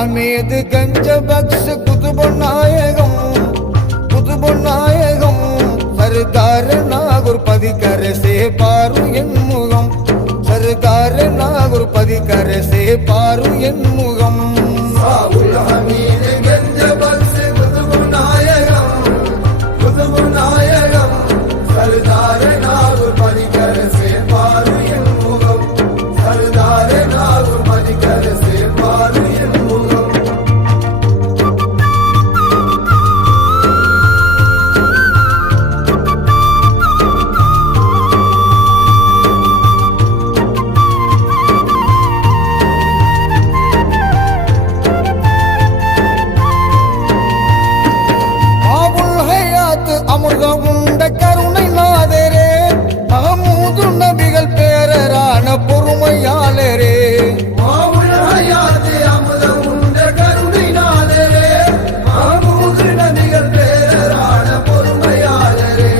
अमीद गंज बख्श कुतुब नायகம் सरदार नागुरपति कर से पारु एन मुகம் सरदार नागुरपति कर से पारु एन मुகம் अमीद गंज बख्श कुतुब नायகம் सरदार नागुरपति कर से पारु एन मुகம் सरदार नागुरपति कर से पारु एन मुகம் அமிர்த உண்ட கருணை நாதரே மஹமூது நபிகள் பேரரான பொறுமையாளரே அமிர்த உண்ட கருணை நாதரே மஹமூது நபிகள் பேரரான பொறுமையாளரே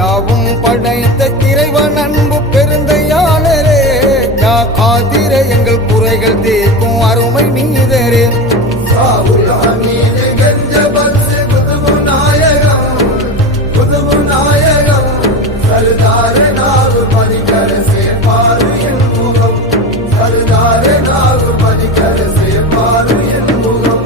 யாவும் படைத்த இறைவன் அன்பு பெருந்தையாளரே யா காதிர எங்கள் குறைகள் தீர்க்கும் அருமை நீதரே सरदार नागुरपति कर से पारु एन मुகம் सरदार नागुरपति कर से पारु एन मुகம்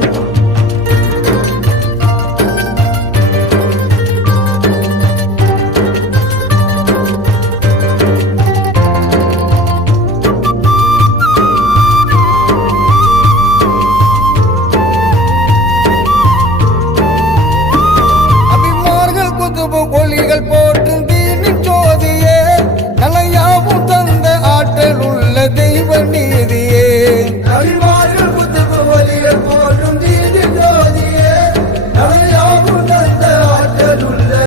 அபிமார்கள் குதுபு ஒளிகள்